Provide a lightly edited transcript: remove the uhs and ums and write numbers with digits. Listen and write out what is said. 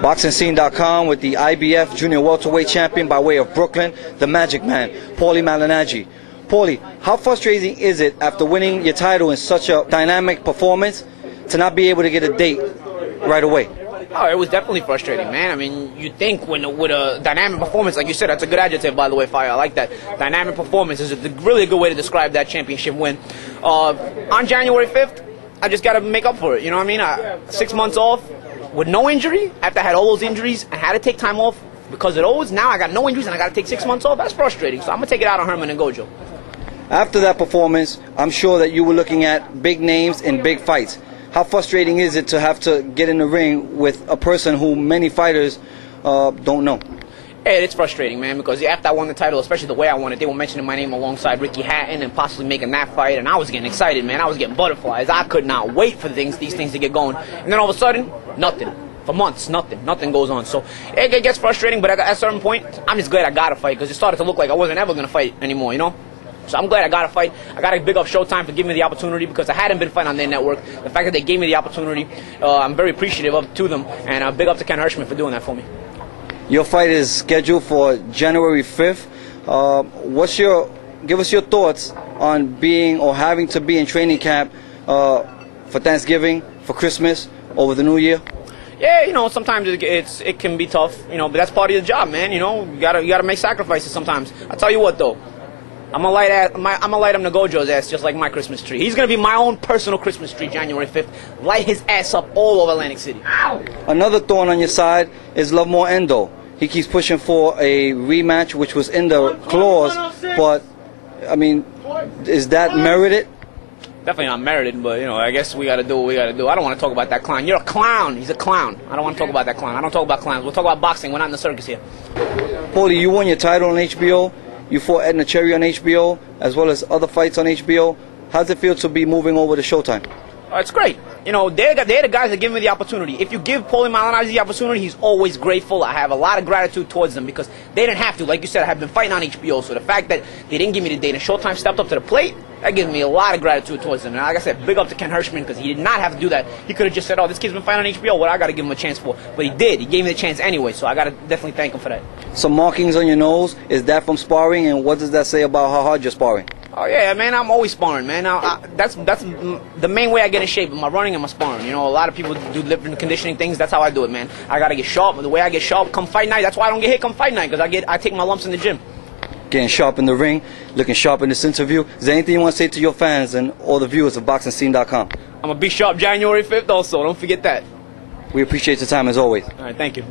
BoxingScene.com with the IBF Junior Welterweight Champion by way of Brooklyn, the Magic Man, Paulie Malignaggi. Paulie, how frustrating is it after winning your title in such a dynamic performance to not be able to get a date right away? Oh, it was definitely frustrating, man. I mean, you think with a dynamic performance, like you said, that's a good adjective, by the way, Fire. I like that. Dynamic performance is really a good way to describe that championship win. On January 5th, I just got to make up for it. You know what I mean? 6 months off with no injury. After I had all those injuries, I had to take time off because of those. Now I got no injuries and I got to take 6 months off. That's frustrating. So I'm going to take it out on Herman Ngoudjo. After that performance, I'm sure that you were looking at big names in big fights. How frustrating is it to have to get in the ring with a person who many fighters don't know? Yeah, it's frustrating, man, because after I won the title, especially the way I won it, they were mentioning my name alongside Ricky Hatton and possibly making that fight, and I was getting excited, man. I was getting butterflies. I could not wait for these things to get going. And then all of a sudden, nothing. For months, nothing goes on. So it gets frustrating, but at a certain point, I'm just glad I got to fight because it started to look like I wasn't ever going to fight anymore, you know? So I'm glad I got a fight. I got to big up Showtime for giving me the opportunity because I hadn't been fighting on their network. The fact that they gave me the opportunity, I'm very appreciative of to them. And big up to Ken Hirschman for doing that for me. Your fight is scheduled for January 5th. Give us your thoughts on being or having to be in training camp for Thanksgiving, for Christmas, over the New Year? Yeah, you know, sometimes it can be tough, you know, but that's part of the job, man. You know, you gotta make sacrifices sometimes. I'll tell you what, though. I'm gonna light up Ngoudjo's ass just like my Christmas tree. He's gonna be my own personal Christmas tree, January 5th. Light his ass up all over Atlantic City. Another thorn on your side is Lovemore Endo. He keeps pushing for a rematch, which was in the clause, but I mean, is that merited? Definitely not merited, but you know, I guess we gotta do what we gotta do. I don't want to talk about that clown. You're a clown. He's a clown. I don't want to talk about that clown. I don't talk about clowns. We'll talk about boxing. We're not in the circus here. Paulie, you won your title on HBO. You fought Edna Cherry on HBO, as well as other fights on HBO. How does it feel to be moving over to Showtime? It's great. You know, they're the guys that give me the opportunity. If you give Paulie Malignaggi the opportunity, he's always grateful. I have a lot of gratitude towards them because they didn't have to. Like you said, I have been fighting on HBO, so the fact that they didn't give me the date and Showtime stepped up to the plate, that gives me a lot of gratitude towards them. And like I said, big up to Ken Hirschman because he did not have to do that. He could have just said, oh, this kid's been fighting on HBO, what I got to give him a chance for. But he did. He gave me the chance anyway, so I got to definitely thank him for that. Some markings on your nose, is that from sparring, and what does that say about how hard you're sparring? Oh yeah, man, I'm always sparring, man. That's the main way I get in shape, my running and my sparring. You know, a lot of people do different conditioning things. That's how I do it, man. I gotta get sharp. The way I get sharp, come fight night. That's why I don't get hit come fight night, because I take my lumps in the gym. Getting sharp in the ring, looking sharp in this interview. Is there anything you want to say to your fans and all the viewers of BoxingScene.com? I'm gonna be sharp January 5th also. Don't forget that. We appreciate your time as always. All right, thank you.